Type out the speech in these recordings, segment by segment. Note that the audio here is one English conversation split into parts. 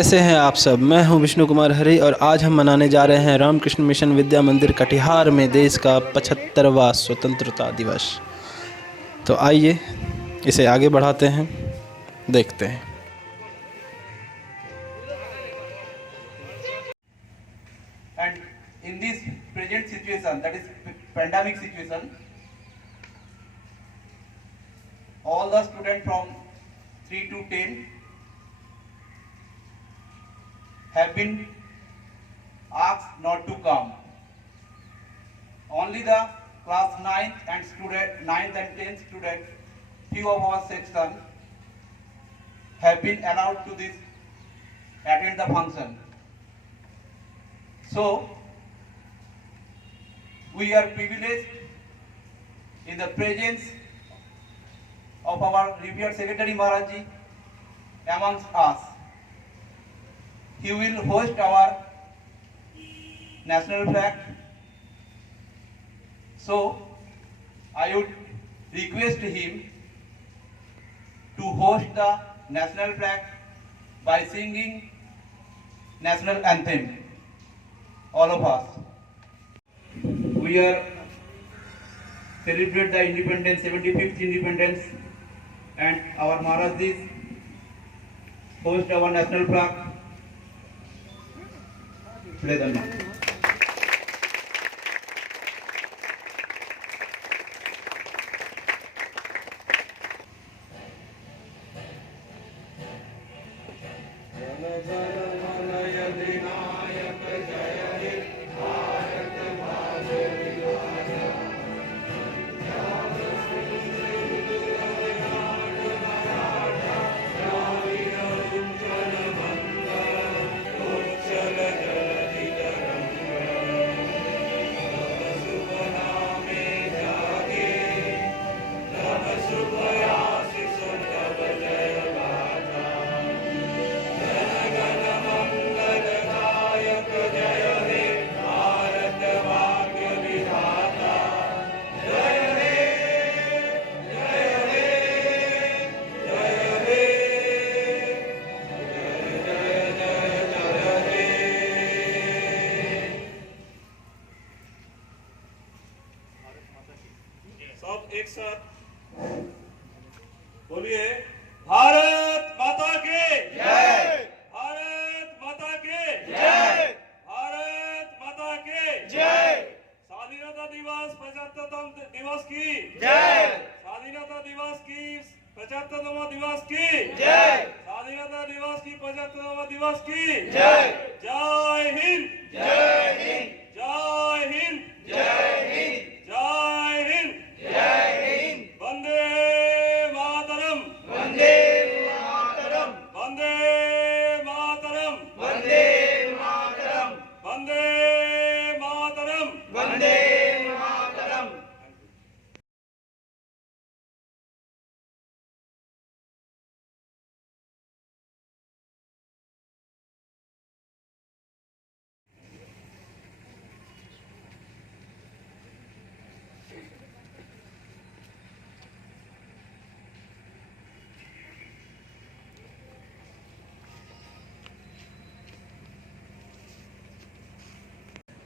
कैसे हैं आप सब। मैं हूं विष्णु कुमार हरि और आज हम मनाने जा रहे हैं रामकृष्ण मिशन विद्या मंदिर कटिहार में देश का 75वां स्वतंत्रता दिवस। तो आइए इसे आगे बढ़ाते हैं, देखते हैं। And in this present situation, that is pandemic situation, all the students from 3 to 10 have been asked not to come. Only the class 9th and 10th students, few of our section, have been allowed to this attend the function. So we are privileged in the presence of our revered Secretary Maharaji amongst us. He will host our national flag. So I would request him to host the national flag by singing national anthem. All of us. We are celebrate the independence, 75th independence, and our Maharajis host our national flag. Play the music. सब एक साथ बोलिए, भारत माता की जय, भारत माता की जय, भारत माता की जय। स्वाधीनता दिवस 75तम दिवस की जय, स्वाधीनता दिवस की 75तम दिवस की जय, स्वाधीनता दिवस की 75तम दिवस की जय। जय हिंद, जय हिंद, जय हिंद, जय हिंद, जय हिंद, जय Hind. Vande Mataram, Vande Mataram, Vande Mataram, Vande Mataram, Vande Mataram, Vande Mataram.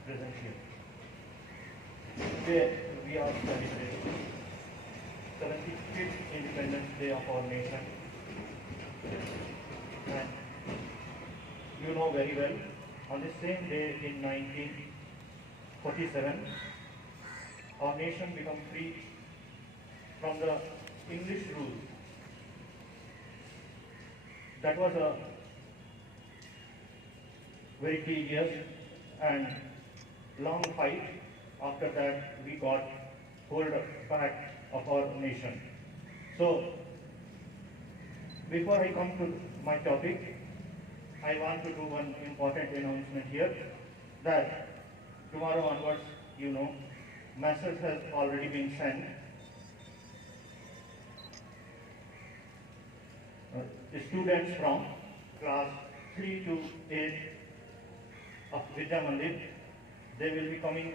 Present here. Today we are celebrating 75th Independence Day of our nation. And you know very well, on the same day in 1947, our nation became free from the English rule. That was a very tedious and long fight. After that, we got hold back of our nation. So, before I come to my topic, I want to do one important announcement here that tomorrow onwards, you know, message has already been sent. Students from class 3 to 8 of Vidya Mandir, they will be coming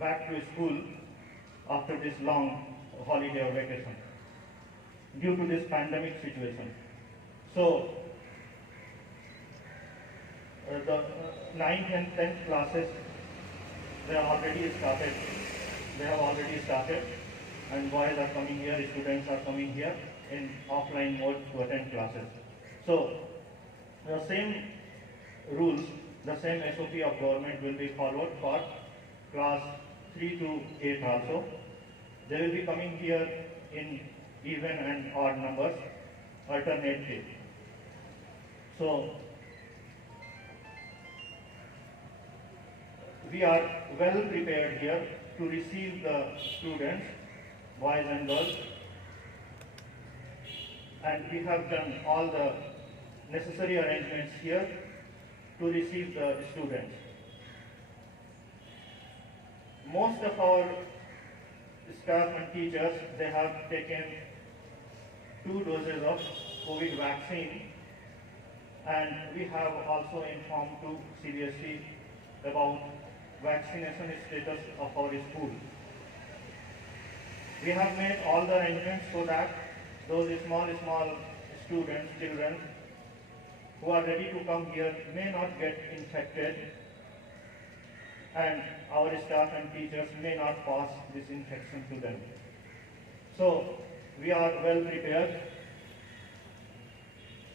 back to school after this long holiday or vacation due to this pandemic situation. So the 9th and 10th classes, they have already started. They have already started, and boys are coming here, students are coming here in offline mode to attend classes. So the same rules, the same SOP of government will be followed for class 3 to 8 also. They will be coming here in even and odd numbers, alternately. So we are well prepared here to receive the students, boys and girls, and we have done all the necessary arrangements here to receive the students. Most of our staff and teachers, they have taken 2 doses of COVID vaccine, and we have also informed to CBSE about vaccination status of our school. We have made all the arrangements so that those small students, children who are ready to come here may not get infected, and our staff and teachers may not pass this infection to them. So we are well prepared.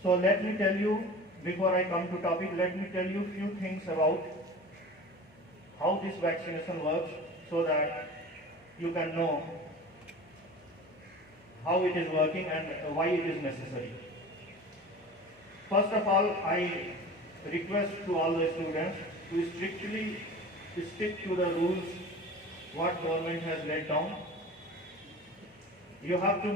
So let me tell you, before I come to topic, let me tell you a few things about how this vaccination works so that you can know how it is working and why it is necessary. First of all, I request to all the students to strictly stick to the rules what government has laid down. You have to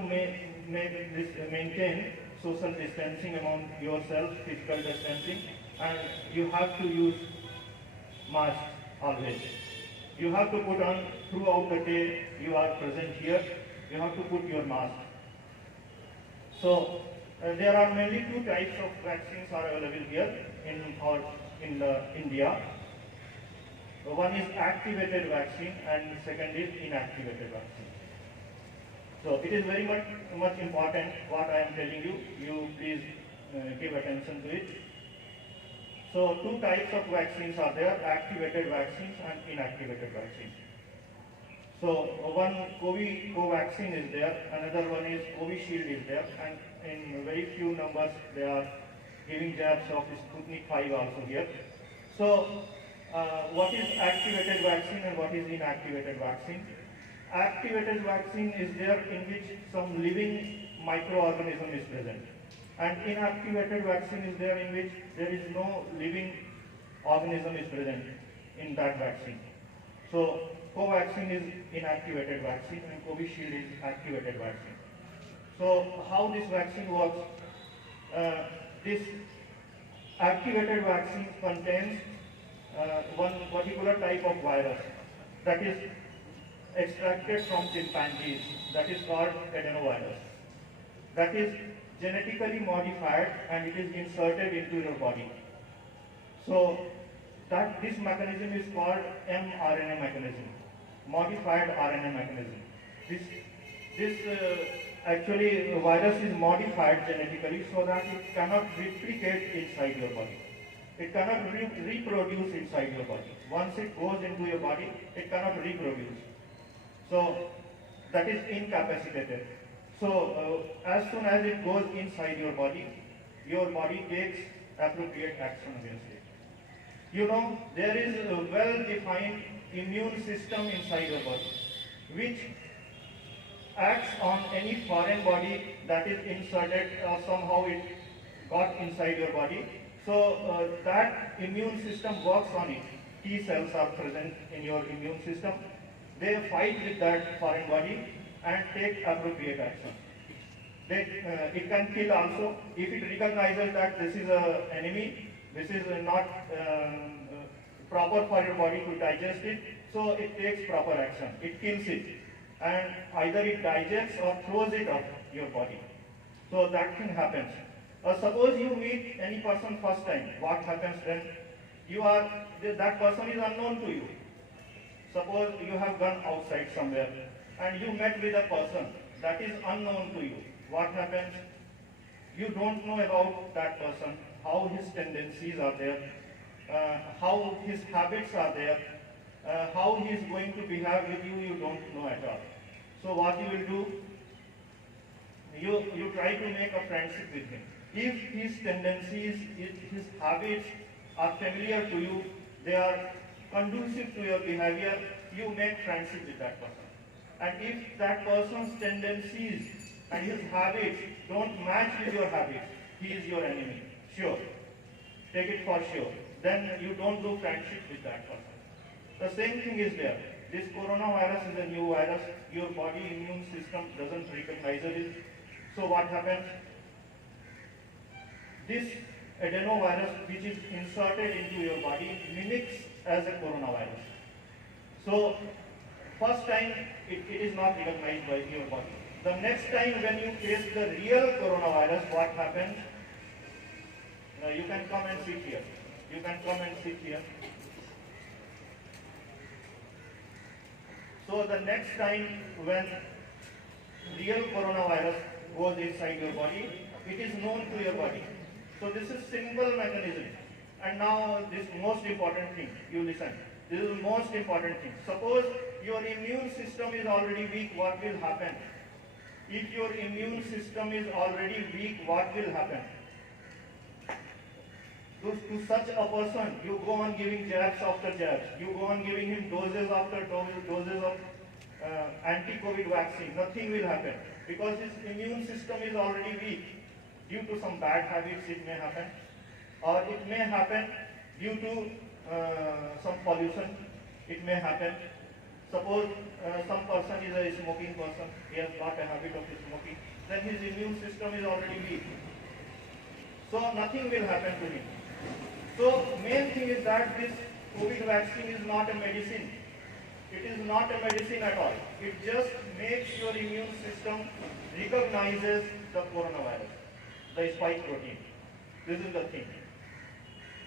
maintain social distancing among yourself, physical distancing, and you have to use masks always. You have to put on throughout the day you are present here, you have to put your mask. So there are mainly 2 types of vaccines are available here in India. One is activated vaccine and second is inactivated vaccine. So it is very much important what I am telling you. You please give attention to it. So 2 types of vaccines are there, activated vaccines and inactivated vaccines. So one Covaxin is there, another one is Covishield is there, and in very few numbers they are giving jabs of Sputnik 5 also here. So what is activated vaccine and what is inactivated vaccine? Activated vaccine is there in which some living microorganism is present, and inactivated vaccine is there in which there is no living organism is present in that vaccine. So Covaxin is inactivated vaccine and Covishield is activated vaccine. So how this vaccine works? This activated vaccine contains one particular type of virus that is extracted from chimpanzees, that is called adenovirus. That is genetically modified and it is inserted into your body. So this mechanism is called mRNA mechanism, modified RNA mechanism. This actually virus is modified genetically so that it cannot replicate inside your body. It cannot reproduce inside your body. Once it goes into your body, it cannot reproduce. So that is incapacitated. So as soon as it goes inside your body takes appropriate action against it. You know, there is a well-defined immune system inside your body, which acts on any foreign body that is inserted or somehow it got inside your body. So that immune system works on it. T cells are present in your immune system. They fight with that foreign body and take appropriate action. It can kill also. If it recognizes that this is an enemy, this is not proper for your body to digest it, so it takes proper action. It kills it, and either it digests or throws it off your body. So that thing happens. Suppose you meet any person first time, what happens then? That person is unknown to you. Suppose you have gone outside somewhere and you met with a person that is unknown to you. What happens? You don't know about that person, how his tendencies are there. how his habits are there, how he is going to behave with you, you don't know at all. So what you will do, you try to make a friendship with him. If his tendencies, if his habits are familiar to you, they are conducive to your behavior, you make friendship with that person. And if that person's tendencies and his habits don't match with your habits, he is your enemy. Sure. Take it for sure. Then you don't do friendship with that person. The same thing is there. This coronavirus is a new virus. Your body immune system doesn't recognize it. So what happens? This adenovirus which is inserted into your body mimics as a coronavirus. So first time it is not recognized by your body. The next time when you face the real coronavirus, what happens? You can come and sit here. You can come and sit here. So the next time when real coronavirus goes inside your body, it is known to your body. So this is simple mechanism. And now this most important thing, you listen. This is the most important thing. Suppose your immune system is already weak, what will happen? If your immune system is already weak, what will happen? To such a person, you go on giving jabs after jabs. You go on giving him doses after doses of anti-COVID vaccine. Nothing will happen because his immune system is already weak. Due to some bad habits, it may happen. Or it may happen due to some pollution. It may happen. Suppose some person is a smoking person. He has got a habit of smoking. Then his immune system is already weak. So nothing will happen to him. So main thing is that this COVID vaccine is not a medicine. It is not a medicine at all. It just makes your immune system recognizes the coronavirus, the spike protein. This is the thing.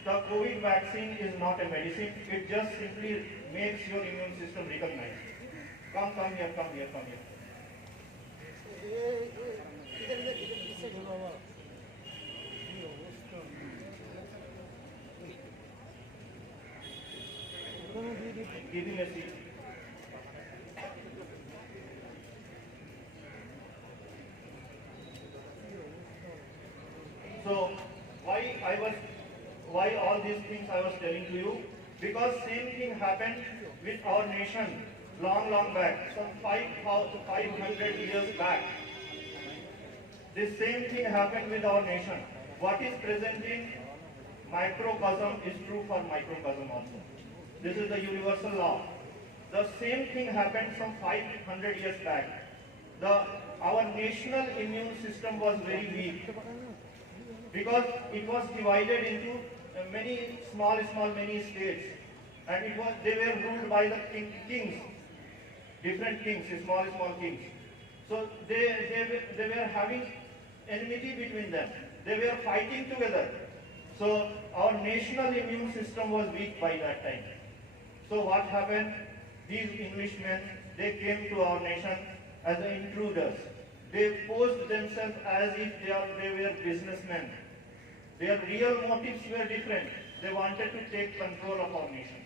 The COVID vaccine is not a medicine. It just simply makes your immune system recognize. Come here, come here, come here. Give him a seat. So why all these things I was telling to you? Because same thing happened with our nation long back, some 500 years back. This same thing happened with our nation. What is present in microcosm is true for microcosm also. This is the universal law. The same thing happened some 500 years back. Our national immune system was very weak because it was divided into many small many states, and they were ruled by the kings, different kings, small kings. So they were having enmity between them. They were fighting together. So our national immune system was weak by that time. So what happened? These Englishmen, they came to our nation as intruders. They posed themselves as if they were businessmen. Their real motives were different. They wanted to take control of our nation.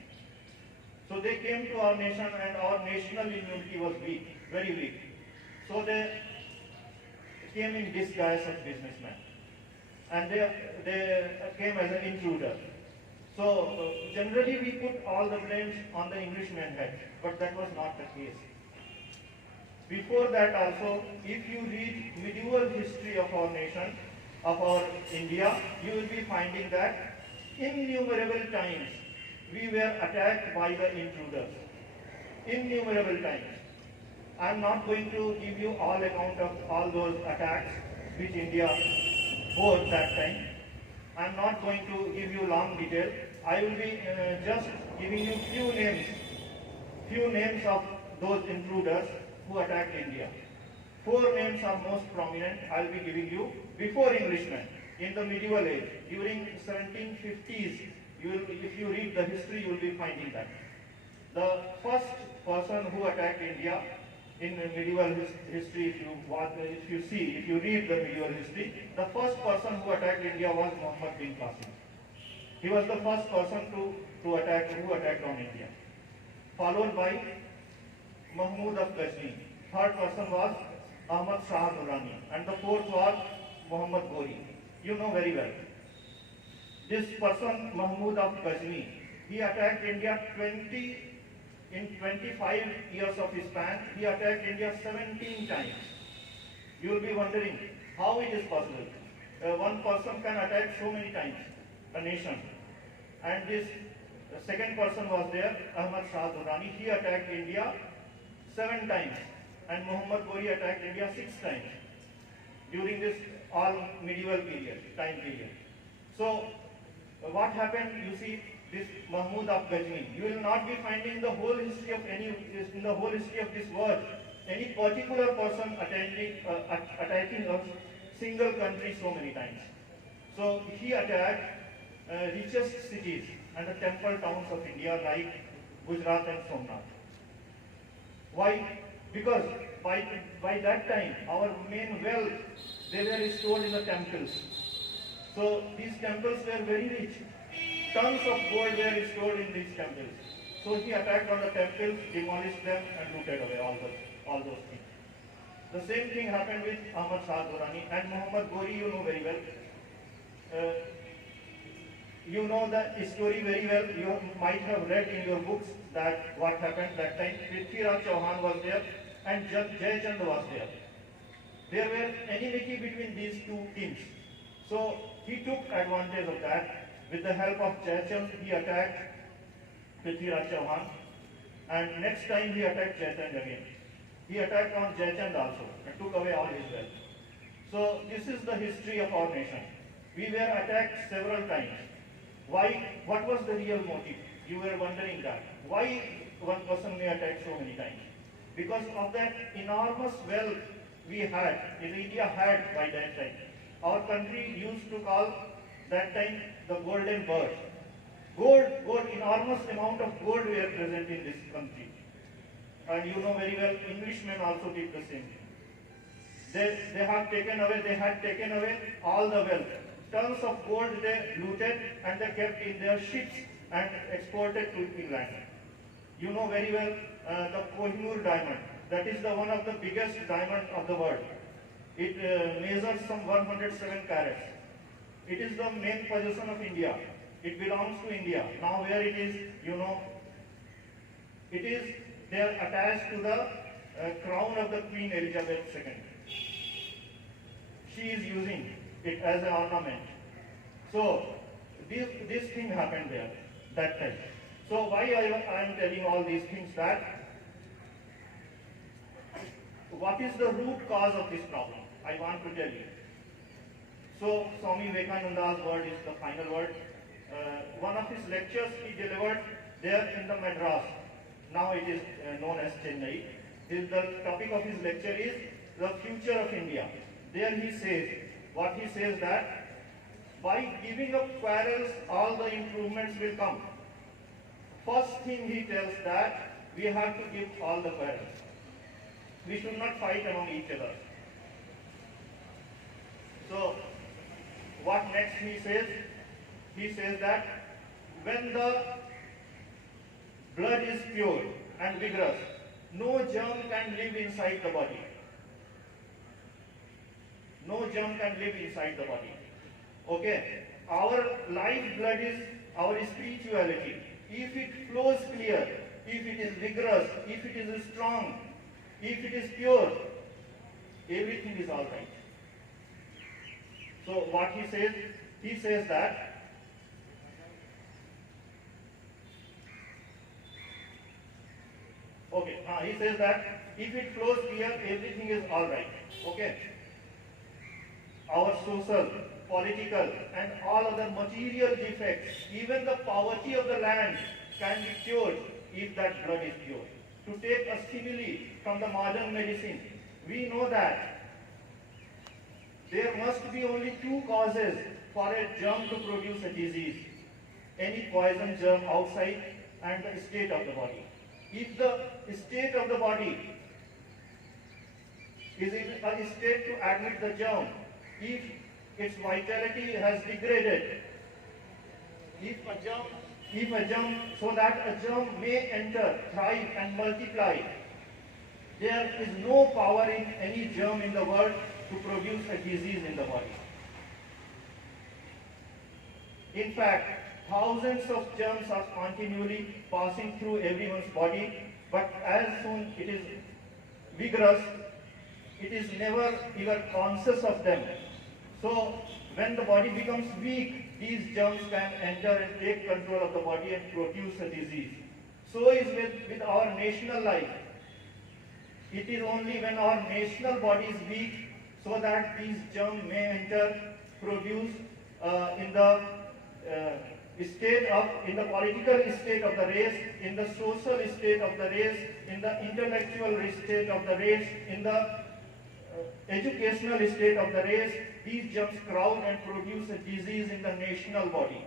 So they came to our nation and our national immunity was weak, very weak. So they came in disguise of businessmen. And they came as an intruder. So generally we put all the blames on the Englishman head, but that was not the case. Before that also, if you read medieval history of our nation, of our India, you will be finding that innumerable times we were attacked by the intruders. Innumerable times. I am not going to give you all account of all those attacks which India bore that time. I am not going to give you long detail. I will be just giving you few names of those intruders who attacked India. 4 names are most prominent. I will be giving you before Englishmen, in the medieval age, during 1750s. If you read the history, you will be finding that. The first person who attacked India in medieval history, if you read the medieval history, the first person who attacked India was Muhammad bin Qasim. He was the first person who attacked on India, followed by Mahmud of Ghazni. Third person was Ahmad Shah Durrani, and the fourth was Muhammad Ghori. You know very well. This person, Mahmud of Ghazni, he attacked India in 25 years of his span. He attacked India 17 times. You will be wondering how it is possible. One person can attack so many times a nation. And this second person was there, Ahmad Shah Durrani. He attacked India 7 times, and Muhammad Ghori attacked India 6 times during this all medieval time period. So what happened? You see, this Mahmud of Ghazni. You will not be finding the whole history of in the whole history of this world any particular person attacking a single country so many times. So he attacked richest cities and the temple towns of India like Gujarat and Somnath. Why? Because by that time our main wealth, they were stored in the temples. So these temples were very rich. Tons of gold were stored in these temples. So he attacked on the temples, demolished them, and looted away all those things. The same thing happened with Ahmad Shah Durrani and Muhammad Ghori. You know very well. You know the story very well. You might have read in your books that what happened that time. Prithviraj Chauhan was there and Jayachand was there. There were enmity between these two teams. So he took advantage of that. With the help of Jayachand, he attacked Prithviraj Chauhan, and next time he attacked Jayachand again. He attacked on Jayachand also and took away all his wealth. So this is the history of our nation. We were attacked several times. Why? What was the real motive? You were wondering that. Why one person may attack so many times? Because of that enormous wealth India had by that time. Our country used to call that time the golden bird. Gold, enormous amount of gold were present in this country. And you know very well, Englishmen also did the same thing. They had taken away all the wealth. Tons of gold they looted and they kept in their ships and exported to England. You know very well the Kohinoor diamond. That is the one of the biggest diamond of the world. It measures some 107 carats. It is the main possession of India. It belongs to India. Now where it is, you know, it is there attached to the crown of the Queen Elizabeth II. She is using it as an ornament. So this thing happened there that time. So why I am telling all these things that what is the root cause of this problem? I want to tell you. So Swami Vivekananda's word is the final word. One of his lectures he delivered there in the Madras. Now it is known as Chennai. The topic of his lecture is the future of India. There he says that by giving up quarrels, all the improvements will come. First thing he tells that we have to give all the quarrels. We should not fight among each other. So what next he says? He says that when the blood is pure and vigorous, no germ can live inside the body. No germ can live inside the body. Okay? Our lifeblood is our spirituality. If it flows clear, if it is vigorous, if it is strong, if it is pure, everything is all right. So what he says that he says that if it flows clear, everything is all right. Okay? Our social, political, and all other material defects, even the poverty of the land can be cured if that blood is pure. To take a simile from the modern medicine, we know that there must be only two causes for a germ to produce a disease. Any poison germ outside and the state of the body. If the state of the body is in a state to admit the germ, if its vitality has degraded, if a germ, so that a germ may enter, thrive and multiply, there is no power in any germ in the world to produce a disease in the body. In fact, thousands of germs are continually passing through everyone's body, but as soon it is vigorous, it is never even conscious of them. So when the body becomes weak, these germs can enter and take control of the body and produce a disease. So is with our national life. It is only when our national body is weak so that these germs may enter, produce in the in the political state of the race, in the social state of the race, in the intellectual state of the race, in the educational state of the race, these germs crowd and produce a disease in the national body.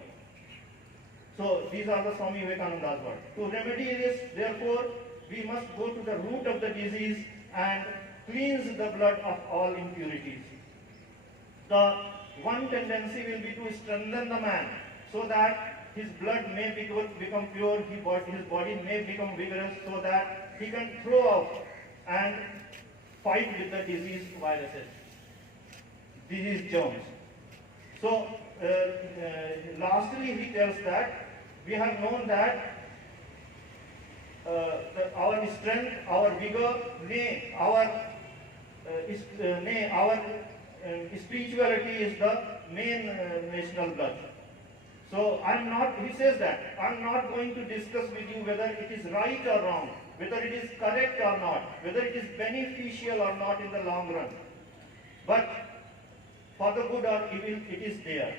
So these are the Swami Vivekananda's words. To remedy this, therefore, we must go to the root of the disease and cleanse the blood of all impurities. The one tendency will be to strengthen the man so that his blood may become pure, his body may become vigorous, so that he can throw out and fight with the disease viruses, disease germs. So lastly, he tells that we have known that our strength, our vigor, nay, our spirituality is the main national blood. So he says that, I'm not going to discuss with you whether it is right or wrong, whether it is correct or not, whether it is beneficial or not in the long run. But for the good or evil, it is there.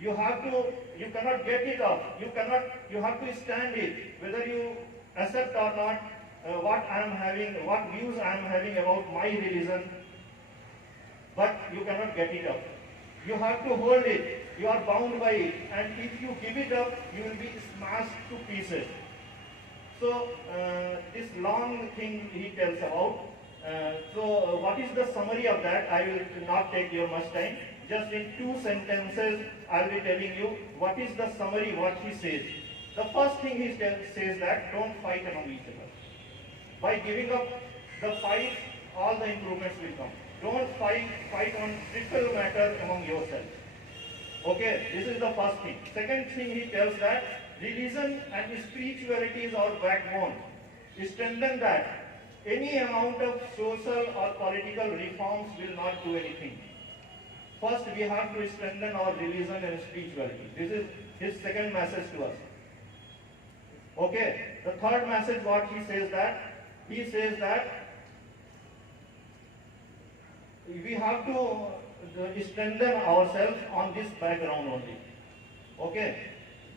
You cannot get it off. You have to stand it, whether you accept or not what views I am having about my religion, but you cannot get it up. You have to hold it. You are bound by it, and if you give it up, you will be smashed to pieces. So this long thing he tells about. So what is the summary of that? I will not take your much time. Just in 2 sentences, I will be telling you what is the summary, what he says. The first thing he says that don't fight among each other. By giving up the fight, all the improvements will come. Don't fight on trivial matter among yourselves. Okay, this is the first thing. Second thing he tells that religion and spirituality is our backbone. Strengthen that. Any amount of social or political reforms will not do anything. First, we have to strengthen our religion and spirituality. This is his second message to us. Okay, the third message, what he says that we have to strengthen ourselves on this background only. Okay,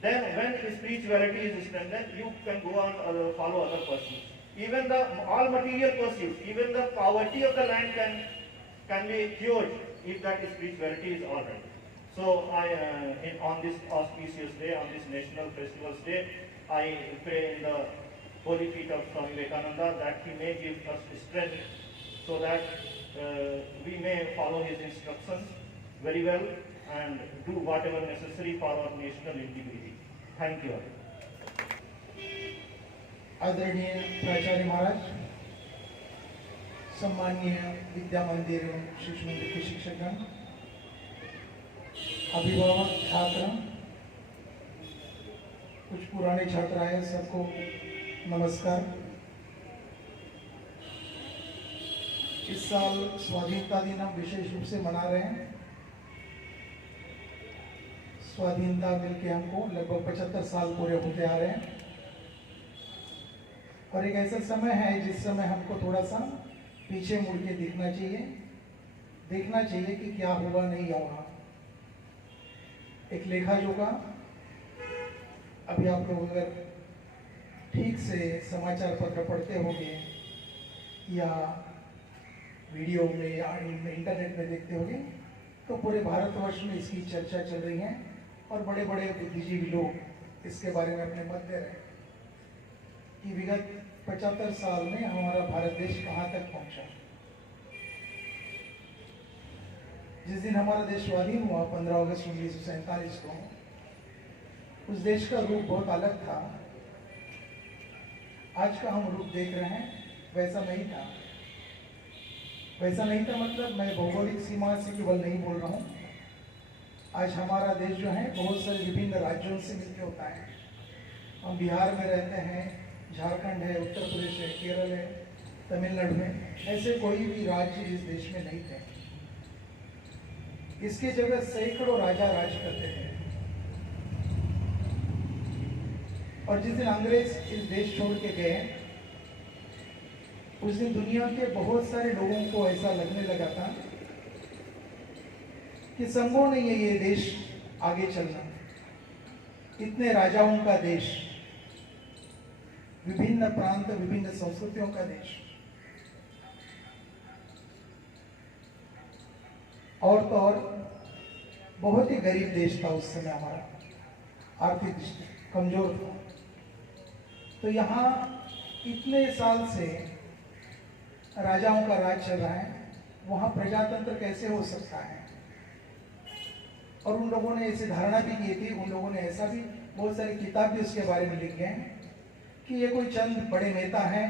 then when spirituality is strengthened, you can go on follow other pursuits. Even all material pursuits, even the poverty of the land can be cured if that spirituality is all right. So on this auspicious day, on this national festival's day, I pray in the holy feet of Swami Vivekananda that he may give us strength so that we may follow his instructions very well and do whatever necessary for our national integrity. Thank you. आदरणीय प्राचार्य महाराज, सम्माननीय विद्या मंदिर एवं शिशु मंदिर के शिक्षकगण, अभिभावक, छात्र, कुछ पुराने छात्र आए, सबको नमस्कार। इस साल स्वाधीनता दिन हम विशेष रूप से मना रहे हैं। स्वाधीनता मिल के हमको लगभग 75 साल पूरे होते आ रहे हैं और एक ऐसा समय है जिस समय हमको थोड़ा सा पीछे मुड़ के देखना चाहिए कि क्या हुआ नहीं हुआ। एक लेखा जोखा, अभी आप लोग अगर ठीक से समाचार पत्र पढ़ते होंगे या वीडियो में या इंटरनेट में देखते होंगे तो पूरे भारतवर्ष में इसकी चर्चा चल रही है और बड़े बड़े बुद्धिजीवी लोग इसके बारे में अपने मत दे रहे हैं कि विगत 75 साल में हमारा भारत देश कहाँ तक पहुँचा। जिस दिन हमारा देश स्वाधीन हुआ 15 अगस्त 1947 को, उस देश का रूप बहुत अलग था। आज का हम रूप देख रहे हैं वैसा नहीं था। वैसा नहीं था मतलब मैं भौगोलिक सीमा से केवल नहीं बोल रहा हूँ। आज हमारा देश जो है बहुत सारे विभिन्न राज्यों से मिलकर होता है। हम बिहार में रहते हैं, झारखंड है, उत्तर प्रदेश है, केरल है, तमिलनाडु में, ऐसे कोई भी राज्य इस देश में नहीं थे। इसकी जगह सैकड़ों राजा राज करते थे। और जिस दिन अंग्रेज इस देश छोड़ के गए, उस दिन दुनिया के बहुत सारे लोगों को ऐसा लगने लगा था कि संभव नहीं है ये देश आगे चलना। इतने राजाओं का देश, विभिन्न प्रांत, विभिन्न संस्कृतियों का देश, और तो और बहुत ही गरीब देश था उस समय हमारा, आर्थिक दृष्टि कमजोर था। तो यहाँ इतने साल से राजाओं का राज चल रहा है, वहाँ प्रजातंत्र कैसे हो सकता है? और उन लोगों ने ऐसी धारणा भी की थी, उन लोगों ने ऐसा भी बहुत सारी किताब भी उसके बारे में लिखी हैं कि ये कोई चंद बड़े नेता हैं,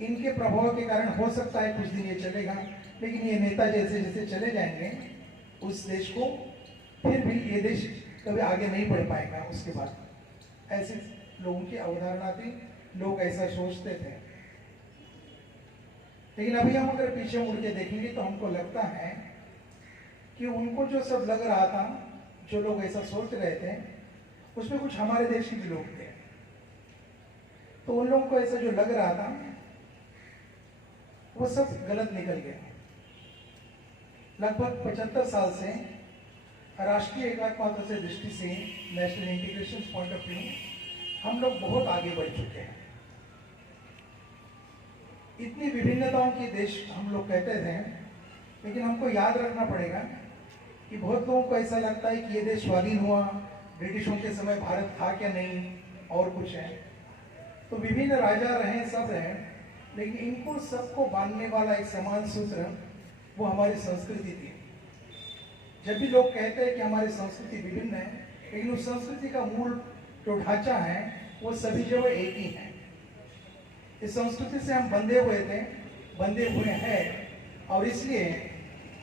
इनके प्रभाव के कारण हो सकता है कुछ दिन ये चलेगा, लेकिन ये नेता जैसे जैसे चले जाएंगे उस देश को, फिर भी ये देश कभी आगे नहीं बढ़ पाएगा उसके बाद। ऐसे लोगों की अवधारणा थी, लोग ऐसा सोचते थे। लेकिन अभी हम अगर पीछे मुड़ के देखेंगे तो हमको लगता है कि उनको जो सब लग रहा था, जो लोग ऐसा सोच रहे थे, उसमें कुछ हमारे देश के भी लोग थे। तो उन लोगों को ऐसा जो लग रहा था वो सब गलत निकल गया। लगभग 75 साल से राष्ट्रीय एकात्मता से दृष्टि से, national integration point of view, हम लोग बहुत आगे बढ़ चुके हैं। इतनी विभिन्नताओं के देश हम लोग कहते थे, लेकिन हमको याद रखना पड़ेगा कि बहुत लोगों को ऐसा लगता है कि ये देश स्वाधीन हुआ, ब्रिटिशों के समय भारत था क्या नहीं, और कुछ है। तो विभिन्न राजा रहे, सब रहे, लेकिन इनको सबको बांधने वाला एक समान सूत्र, वो हमारी संस्कृति थी। जब भी लोग कहते हैं कि हमारी संस्कृति विभिन्न है, लेकिन उस संस्कृति का मूल जो ढांचा है वो सभी जो एक ही है। इस संस्कृति से हम बंधे हुए थे, बंधे हुए हैं, और इसलिए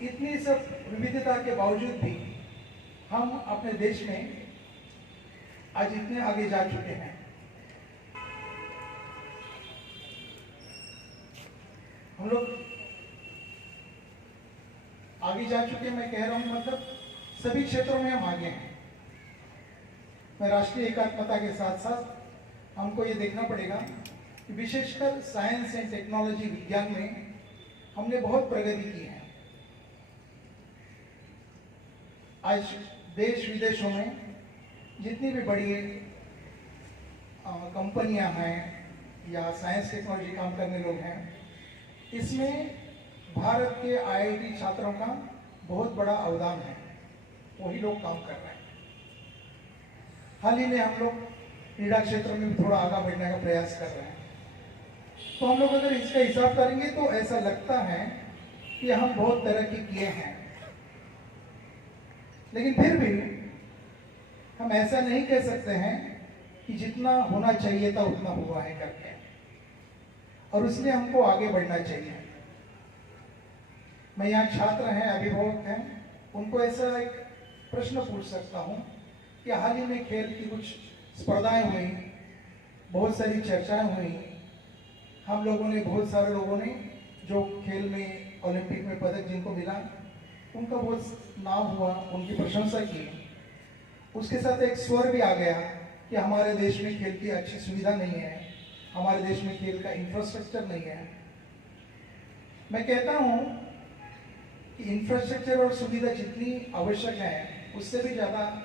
इतनी सब विविधता के बावजूद भी हम अपने देश में आज इतने आगे जा चुके हैं। हम लोग आगे जा चुके, मैं कह रहा हूं मतलब सभी क्षेत्रों में हम आगे हैं। मैं राष्ट्रीय एकात्मता के साथ साथ हमको ये देखना पड़ेगा कि विशेषकर साइंस एंड टेक्नोलॉजी, विज्ञान में हमने बहुत प्रगति की है। आज देश विदेशों में जितनी भी बड़ी कंपनियां हैं या साइंस टेक्नोलॉजी काम करने लोग हैं, इसमें भारत के आईआईटी छात्रों का बहुत बड़ा अवदान है। वही लोग काम कर रहे हैं। हाल ही में हम लोग क्रीड़ा क्षेत्र में भी थोड़ा आगे बढ़ने का प्रयास कर रहे हैं। तो हम लोग अगर इसका हिसाब करेंगे तो ऐसा लगता है कि हम बहुत तरक्की किए हैं, लेकिन फिर भी हम ऐसा नहीं कह सकते हैं कि जितना होना चाहिए था उतना हुआ है करके, और इसलिए हमको आगे बढ़ना चाहिए। मैं यहाँ छात्र हैं, अभिभावक हैं, उनको ऐसा एक प्रश्न पूछ सकता हूँ कि हाल ही में खेल की कुछ स्पर्धाएं हुई, बहुत सारी चर्चाएं हुई, हम लोगों ने, बहुत सारे लोगों ने जो खेल में ओलंपिक में पदक जिनको मिला उनका बहुत नाम हुआ, उनकी प्रशंसा की। उसके साथ एक स्वर भी आ गया कि हमारे देश में खेल की अच्छी सुविधा नहीं है, हमारे देश में खेल का इंफ्रास्ट्रक्चर नहीं है। मैं कहता हूँ कि इंफ्रास्ट्रक्चर और सुविधा जितनी आवश्यक है, उससे भी ज़्यादा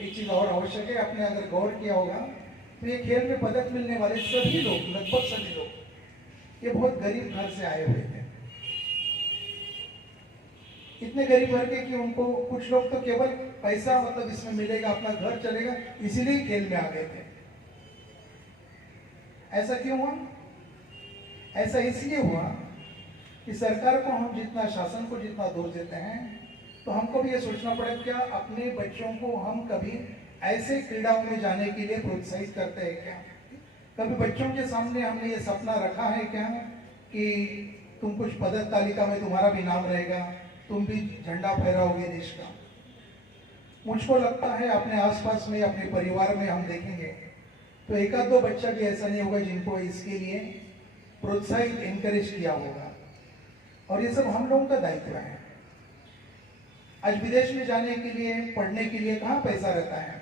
एक चीज़ और आवश्यक है। आपने अगर गौर किया होगा तो ये खेल में पदक मिलने वाले सभी लोग, लगभग सभी लोग, ये बहुत गरीब घर से आए हुए थे। इतने गरीब घर के कि उनको, कुछ लोग तो केवल पैसा मतलब इसमें मिलेगा, अपना घर चलेगा, इसीलिए खेल में आ गए थे। ऐसा क्यों हुआ? ऐसा इसलिए हुआ कि सरकार को हम जितना, शासन को जितना दोष देते हैं, तो हमको भी ये सोचना पड़ेगा क्या अपने बच्चों को हम कभी ऐसे क्रीड़ाओं में जाने के लिए प्रोत्साहित करते हैं क्या? कभी बच्चों के सामने हमने ये सपना रखा है क्या कि तुम कुछ पदक तालिका में तुम्हारा भी नाम रहेगा, तुम भी झंडा फहराओगे देश का? मुझको लगता है अपने आसपास में, अपने परिवार में हम देखेंगे तो एक आध दो बच्चा भी ऐसा नहीं होगा जिनको इसके लिए प्रोत्साहित, एनकरेज किया होगा। और ये सब हम लोगों का दायित्व है। आज विदेश में जाने के लिए, पढ़ने के लिए कहाँ पैसा रहता है,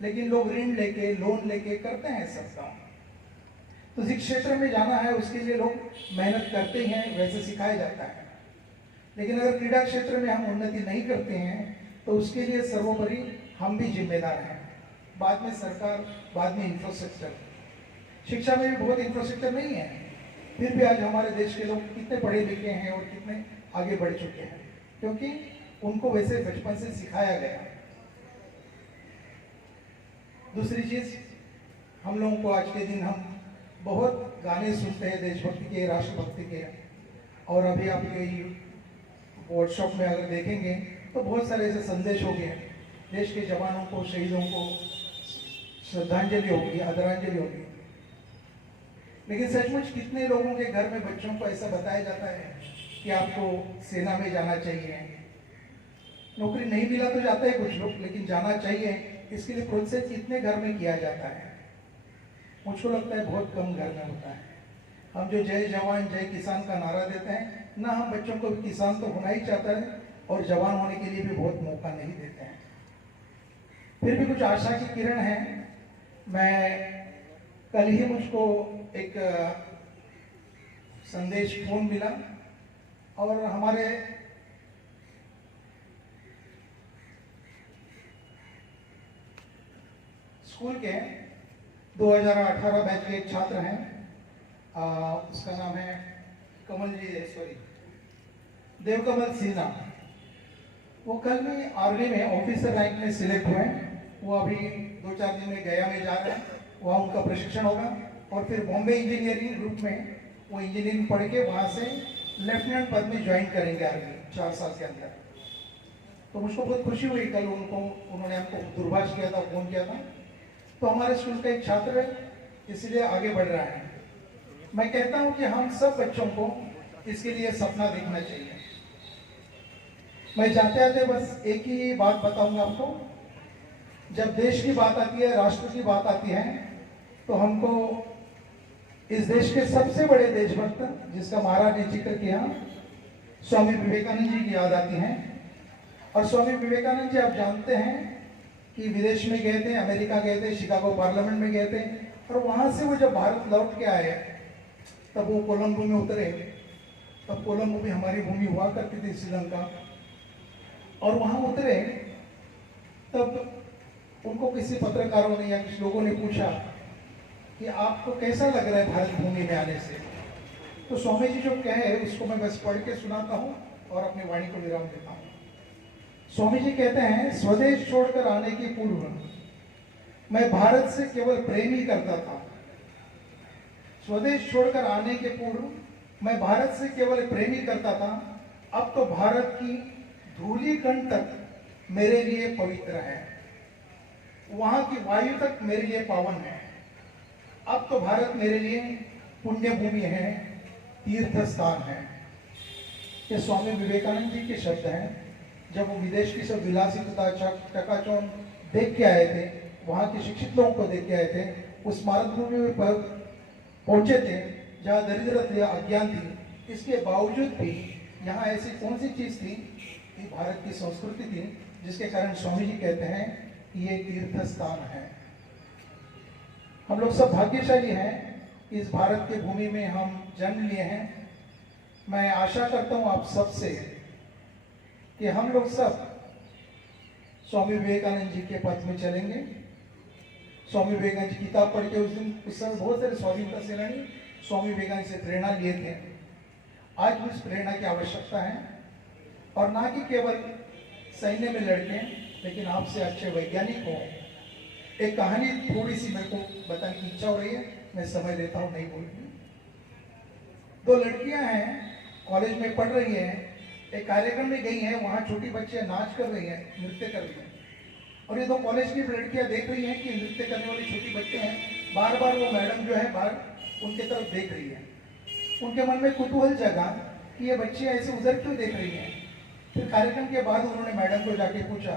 लेकिन लोग ऋण लेके, लोन लेके करते हैं सब काम। तो जिस क्षेत्र में जाना है उसके लिए लोग मेहनत करते हैं, वैसे सिखाया जाता है। लेकिन अगर क्रीड़ा क्षेत्र में हम उन्नति नहीं करते हैं तो उसके लिए सर्वोपरि हम भी जिम्मेदार हैं। बाद में सरकार, बाद में इंफ्रास्ट्रक्चर। शिक्षा में भी बहुत इंफ्रास्ट्रक्चर नहीं है, फिर भी आज हमारे देश के लोग कितने पढ़े लिखे हैं और कितने आगे बढ़ चुके हैं, क्योंकि उनको वैसे बचपन से सिखाया गया। दूसरी चीज, हम लोगों को आज के दिन हम बहुत गाने सुनते हैं देशभक्ति के, राष्ट्रभक्ति के, और अभी आप वर्कशॉप में अगर देखेंगे तो बहुत सारे ऐसे संदेश हो गए, देश के जवानों को, शहीदों को श्रद्धांजलि होगी, आदरांजलि होगी। लेकिन सचमुच कितने लोगों के घर में बच्चों को ऐसा बताया जाता है कि आपको सेना में जाना चाहिए? नौकरी नहीं मिला तो जाते हैं कुछ लोग, लेकिन जाना चाहिए, इसके लिए प्रोत्साहित कितने घर में किया जाता है? मुझको लगता है बहुत कम घर में होता है। हम जो जय जवान जय किसान का नारा देते हैं ना, हम बच्चों को किसान तो होना ही चाहता है और जवान होने के लिए भी बहुत मौका नहीं देते हैं। फिर भी कुछ आशा की किरण है। मैं कल ही मुझको एक संदेश फोन मिला और हमारे स्कूल के 2018 बैच के एक छात्र हैं, उसका नाम है देवकमल सिन्हा। वो कल में आर्मी में ऑफिसर रैंक में सिलेक्ट हुए हैं। वो अभी 2-4 दिन में गया में जा रहे हैं, वहाँ उनका प्रशिक्षण होगा और फिर बॉम्बे इंजीनियरिंग ग्रुप में वो इंजीनियरिंग पढ़ के वहाँ से लेफ्टिनेंट पद में ज्वाइन करेंगे आर्मी 4 साल के अंदर। तो मुझको बहुत खुशी हुई, कल उन्होंने हमको दूरभाष किया था, फोन किया था। तो हमारे स्कूल का एक छात्र है, इसलिए आगे बढ़ रहा है। मैं कहता हूं कि हम सब बच्चों को इसके लिए सपना देखना चाहिए। मैं जाते आते बस एक ही बात बताऊंगा आपको, जब देश की बात आती है, राष्ट्र की बात आती है, तो हमको इस देश के सबसे बड़े देशभक्त, जिसका महाराज ने जिक्र किया, स्वामी विवेकानंद जी की याद आती है। और स्वामी विवेकानंद जी, आप जानते हैं कि विदेश में गए थे, अमेरिका गए थे, शिकागो पार्लियामेंट में गए थे, और वहां से वो जब भारत लौट के आए तब वो कोलंबो में उतरे। तब कोलंबो भी हमारी भूमि हुआ करती थी, श्रीलंका। और वहां उतरे तब उनको किसी पत्रकारों ने या कुछ लोगों ने पूछा कि आपको कैसा लग रहा है भारत भूमि में आने से? तो स्वामी जी जो कहे उसको मैं बस पढ़ के सुनाता हूँ और अपनी वाणी को विराम देता हूँ। स्वामी जी कहते हैं, स्वदेश छोड़कर आने के पूर्व मैं भारत से केवल प्रेम ही करता था। स्वदेश छोड़कर आने के पूर्व मैं भारत से केवल प्रेम ही करता था। अब तो भारत की धूली कण तक मेरे लिए पवित्र है, वहां की वायु तक मेरे लिए पावन है। अब तो भारत मेरे लिए पुण्य भूमि है, तीर्थ स्थान है। ये स्वामी विवेकानंद जी के शब्द हैं। जब वो विदेश की सब विलासिता, चकाचौंध देख के आए थे, वहां के शिक्षित लोगों को देख के आए थे, उस मारत भूमि में पहुंचे थे जहाँ दरिद्र थी, अज्ञान थी, इसके बावजूद भी यहाँ ऐसी कौन सी चीज थी कि भारत की संस्कृति थी, जिसके कारण स्वामी जी कहते हैं कि ये तीर्थ स्थान है। हम लोग सब भाग्यशाली हैं, इस भारत के भूमि में हम जन्म लिए हैं। मैं आशा करता हूँ आप सबसे कि हम लोग सब स्वामी विवेकानंद जी के पथ में चलेंगे। स्वामी विवेकानंद जी किताब पढ़ के उस समय बहुत सारे स्वाधीनता सेनानी स्वामी विवेकानंद से प्रेरणा लिए थे। आज भी उस प्रेरणा की आवश्यकता है, और ना कि केवल सैन्य में लड़के, लेकिन आपसे अच्छे वैज्ञानिक हो। एक कहानी थोड़ी सी मेरे को बताने की इच्छा हो रही है, मैं समय देता हूँ, नहीं बोलूँगी। 2 लड़कियां हैं, कॉलेज में पढ़ रही हैं, एक कार्यक्रम में गई हैं, वहाँ छोटी बच्चियां नाच कर रही हैं, नृत्य कर रही हैं। और ये 2 कॉलेज की लड़कियां देख रही हैं कि नृत्य करने वाली छोटी बच्चे हैं, बार बार वो मैडम जो है बाहर उनके तरफ देख रही है। उनके मन में कुतूहल जगा कि ये बच्चियां ऐसे उधर क्यों देख रही हैं। फिर कार्यक्रम के बाद उन्होंने मैडम को जाके पूछा,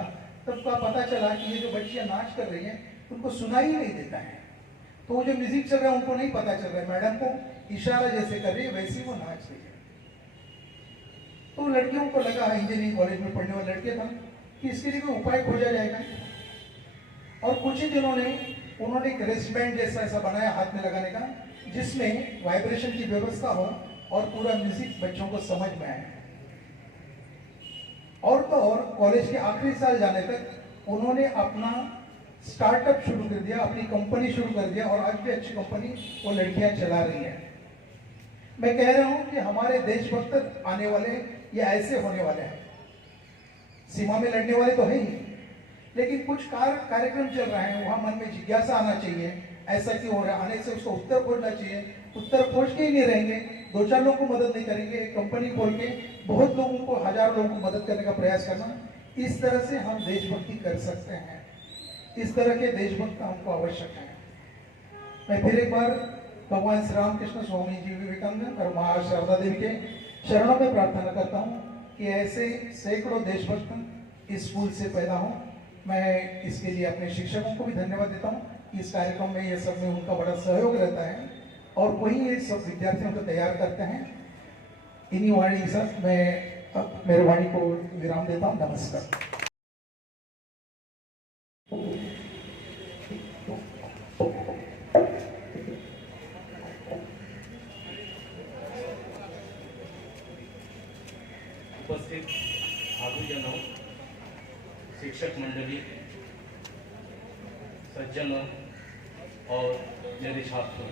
तब का पता चला कि ये जो बच्चियां नाच कर रही हैं उनको सुनाई नहीं देता है, तो वो जो म्यूजिक चल रहा है उनको नहीं पता चल रहा है, मैडम को इशारा जैसे कर रही है वैसे ही वो नाच रही है। तो लड़कियों को लगा, इंजीनियरिंग कॉलेज में पढ़ने वाले लड़के था, कि इसके लिए कोई उपाय खोजा जाएगा। और कुछ ही दिनों में उन्होंने एक रेस्टबैंड जैसा ऐसा बनाया हाथ में लगाने का, जिसमें वाइब्रेशन की व्यवस्था हो और पूरा म्यूजिक बच्चों को समझ में आए। और तो और कॉलेज के आखिरी साल जाने तक उन्होंने अपना स्टार्टअप शुरू कर दिया, अपनी कंपनी शुरू कर दिया, और आज भी अच्छी कंपनी वो लड़कियां चला रही हैं। मैं कह रहा हूं कि हमारे देशभक्त आने वाले ये ऐसे होने वाले हैं। सीमा में लड़ने वाले तो है ही, लेकिन कुछ कार्यक्रम चल रहे हैं, वहां मन में जिज्ञासा आना चाहिए, ऐसा क्यों हो रहा है, आने से उसको उत्तर खोजना चाहिए। उत्तर खोज के ही नहीं रहेंगे, 2-4 लोगों को मदद नहीं करेंगे, एक कंपनी खोल के बहुत लोगों को, 1000 लोगों को मदद करने का प्रयास करना, इस तरह से हम देशभक्ति कर सकते हैं। इस तरह के देशभक्त हमको आवश्यक है। मैं फिर एक बार भगवान श्री रामकृष्ण, स्वामी जी विवेकानंद और मां शारदा देवी के चरणों में प्रार्थना करता हूँ कि ऐसे सैकड़ों देशभक्त इस स्कूल से पैदा हों। मैं इसके लिए अपने शिक्षकों को भी धन्यवाद देता हूँ कि इस कार्यक्रम में ये सब में उनका बड़ा सहयोग रहता है, और वही ये सब विद्यार्थियों को तैयार करते हैं। इन्हीं वाणी के साथ मैं अब मेरे वाणी को विराम देता हूँ। नमस्कार। उपस्थित साधुजनों, शिक्षक मंडली, सज्जनों और मेरे छात्रों,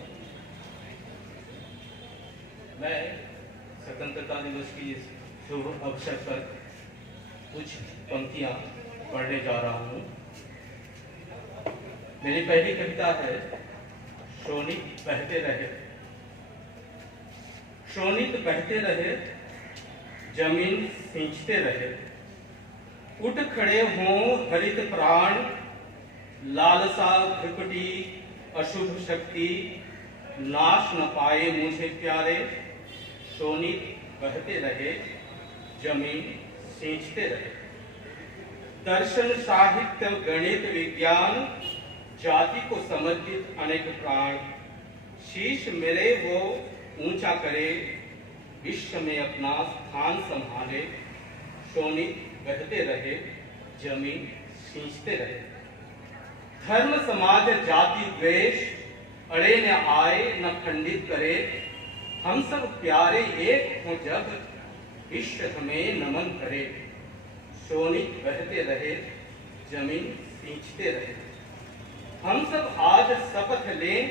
मैं स्वतंत्रता दिवस की इस शुभ अवसर पर कुछ पंक्तियां पढ़ने जा रहा हूँ। मेरी पहली कविता है शोणित बहते रहे। शोणित बहते रहे, जमीन सींचते रहे, उठ खड़े हों हरित प्राण, लालसा ध्रुपटी अशुभ शक्ति, नाश न पाए मुझे प्यारे। शोणित बहते रहे, जमीन सींचते रहे। दर्शन, साहित्य, गणित, विज्ञान, जाति को समर्पित अनेक प्राण, शीश मेरे वो ऊंचा करे, विश्व में अपना स्थान संभाले। शोणित बहते रहे, जमीन सींचते रहे। धर्म, समाज, जाति, द्वेष अड़े न आए, न खंडित करे। हम सब प्यारे एक हों जब, विश्व हमें नमन करे। शोणित बहते रहे, जमीन सींचते रहे। हम सब आज शपथ लें,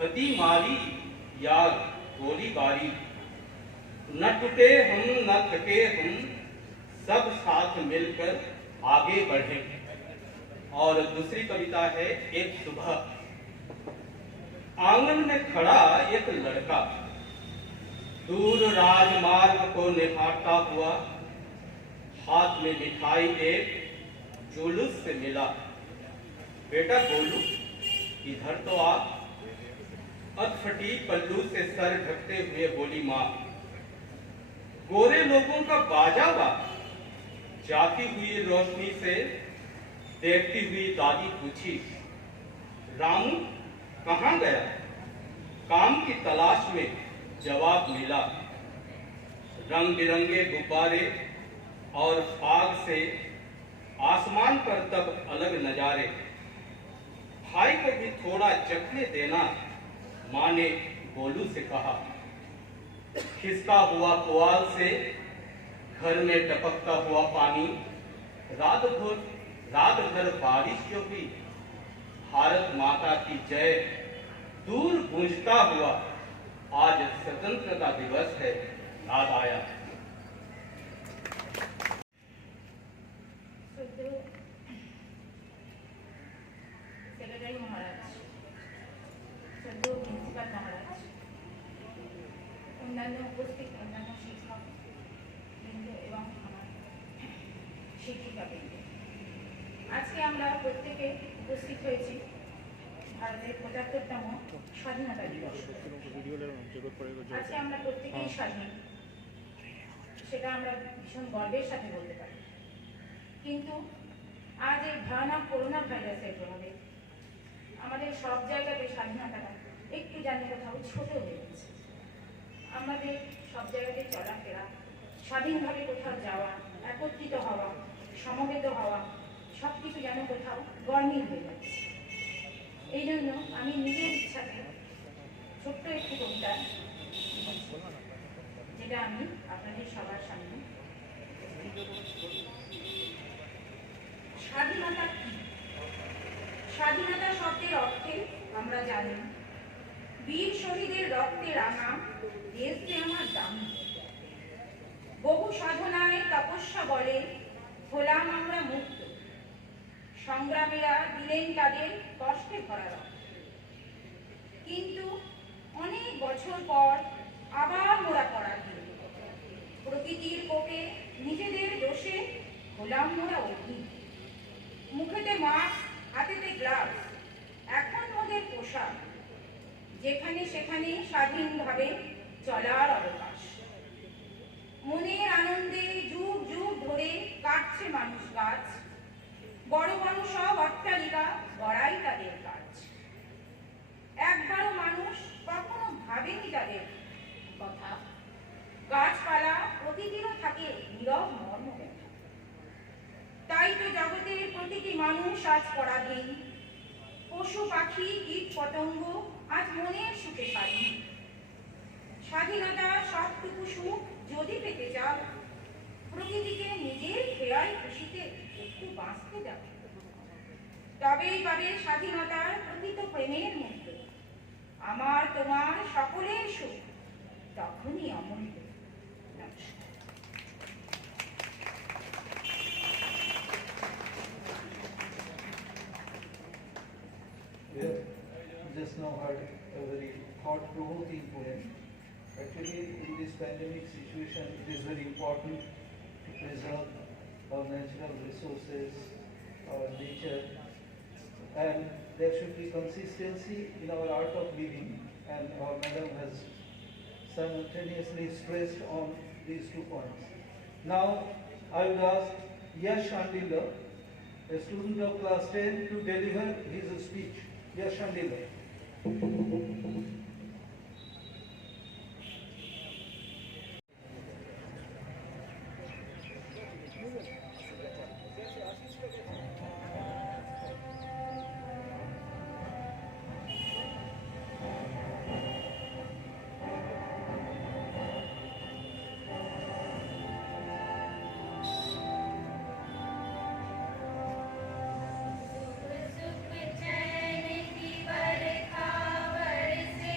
अति मारी या गोलीबारी। न टूटे हम, न थके हम, सब साथ मिलकर आगे बढ़ें। और दूसरी कविता है एक सुबह। आंगन में खड़ा एक लड़का, दूर राजमार्ग को निहारता हुआ, हाथ में मिठाई एक जुलूस से मिला। बेटा गोलू, इधर तो आ। अधफटी पल्लू से सर ढकते हुए बोली माँ। गोरे लोगों का बाजा बा। जाती हुई रोशनी से देखती हुई दादी पूछी, रामू कहाँ गया? काम की तलाश में जवाब मिला। रंग बिरंगे गुब्बारे और फाग से आसमान पर तब अलग नजारे। भाई को भी थोड़ा चखने देना, माँ ने गोलू से कहा। खिसका हुआ पुआल से घर में टपकता हुआ पानी, रात भर बारिश जो हुई, भारत माता की जय दूर गूंजता हुआ, आज स्वतंत्रता दिवस है, याद आया। सेक्रेटरी महाराज, सद्य प्रिंसिपल महाराज, অন্যান্য উপস্থিত অন্যান্য শিক্ষকবৃন্দ এবং আমার শিক্ষিকাবৃন্দ, আজকে আমরা প্রত্যেকে উপস্থিত হয়েছি ভারতের ৭৫তম স্বাধীনতা দিবস। আজকে আমরা প্রত্যেকেই স্বাধীন, সেটা আমরা ভীষণ গর্বের সাথে বলতে পারি। কিন্তু আজ এই ভয়ানক করোনা ভাইরাসের প্রভাবে আমাদের সব জায়গাতে স্বাধীনতাটা একটু যেন কোথাও ছোট হয়ে গেছে। আমাদের সব জায়গাতে চলাফেরা, স্বাধীনভাবে কোথাও যাওয়া, একত্রিত হওয়া, সমবেত হওয়া, সব কিছু যেন কোথাও গরমিল হয়ে যাচ্ছে। এই জন্য আমি নিজের ইচ্ছাতে ছোট্ট একটি কবিতা, যেটা আমি আপনাদের সবার সামনে। স্বাধীনতা কি? স্বাধীনতা শব্দের অর্থে আমরা জানি বীর শহীদের রক্তে রাঙা দেশ যে আমার দামি। বহু সাধনায় তপস্যা বলে হলাম আমরা মুক্ত, সংগ্রামীরা দিলেন তাদের কষ্টে ভরা রক্ত। কিন্তু অনেক বছর পর আবার মোরা পরাধীন, প্রকৃতির কোপে নিজেদের দোষে হলাম মোরা অধীন। মুখেতে মাস্ক, হাতেতে গ্লাভস, এখন মোদের পোশাক, যেখানে সেখানে স্বাধীনভাবে চলার অবকাশ। মনের আনন্দে যুগ যুগ ধরে কাটছে মানুষ গাছ, বড় বড় সব অট্টালিকা গড়াই তাদের কাজ। একবারও মানুষ কখনো ভাবেনি তাদের কথা, গাছপালা প্রতিদিনও থাকে নীরব মর্ম ব্যথা। তাই তো জগতের প্রতিটি মানুষ আজ পরাধীন, পশু পাখি কীট পতঙ্গ আজ মনের সুখে স্বাধীন। স্বাধীনতা সবটুকু সুখ যদি পেতে চাও, প্রকৃতিকে নিজের খেয়াল খুশিতে একটু বাঁচতে দাও, তবেই পাবে স্বাধীনতার প্রকৃত প্রেমের মুক্ত। আমার তোমার সকলের সুখ তখনই অমূল্য। নমস্কার। We have just now heard a very thought-provoking poem. Actually, in this pandemic situation, it is very important to preserve our natural resources, our nature, and there should be consistency in our art of living, and our madam has simultaneously stressed on these 2 points. Now, I would ask Yash Andila, a student of class 10, to deliver his speech. Yash Andila. सुख चैन की बरखा बरसे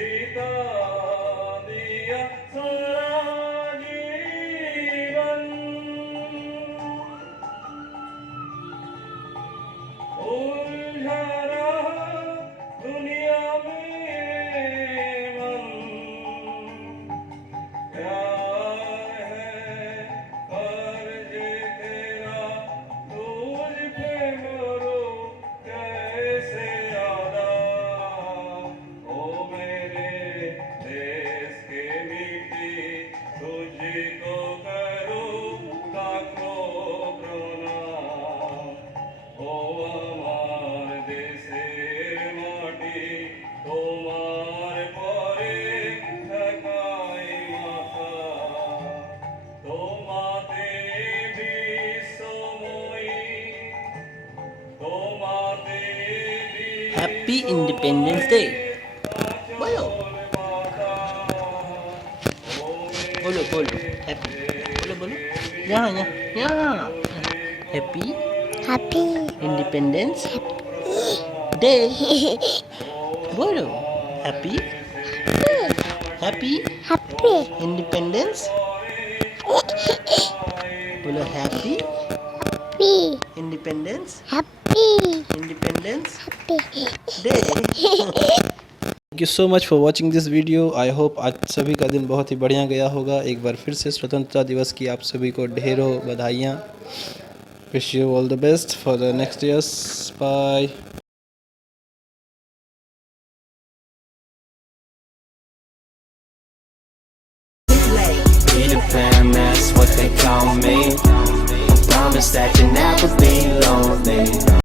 सीता दिया सारा जीवन उलझा रहा दुनिया में मन प्यार है फर्ज तेरा तुझ पे मरो कैसे अदा ओ मेरे देश के मिट्टी तुझको करो लाखों प्रणाम ओ আমার দেশের মাটি তোমার পরে ঠেকাই মাথা তোমাতে বিশ্বময়ী তোমাতে हैप्पी इंडिपेंडेंस डे बोलो बोलो बोलो हैप्पी बोलो बोलो यहाँ यहाँ यहाँ हैप्पी Happy इंडिपेंडेंस डे बोलो हैप्पी हैप्पी happy इंडिपेंडेंस बोलो happy happy independence happy independence happy day thank you so much for watching this video. I hope आज सभी का दिन बहुत ही बढ़िया गया होगा। एक बार फिर से स्वतंत्रता दिवस की आप सभी को ढेरों बधाइयाँ। Wish you all the best for the next years. Bye. Be the fam, that's what they call me. Promise that you'll never be lonely.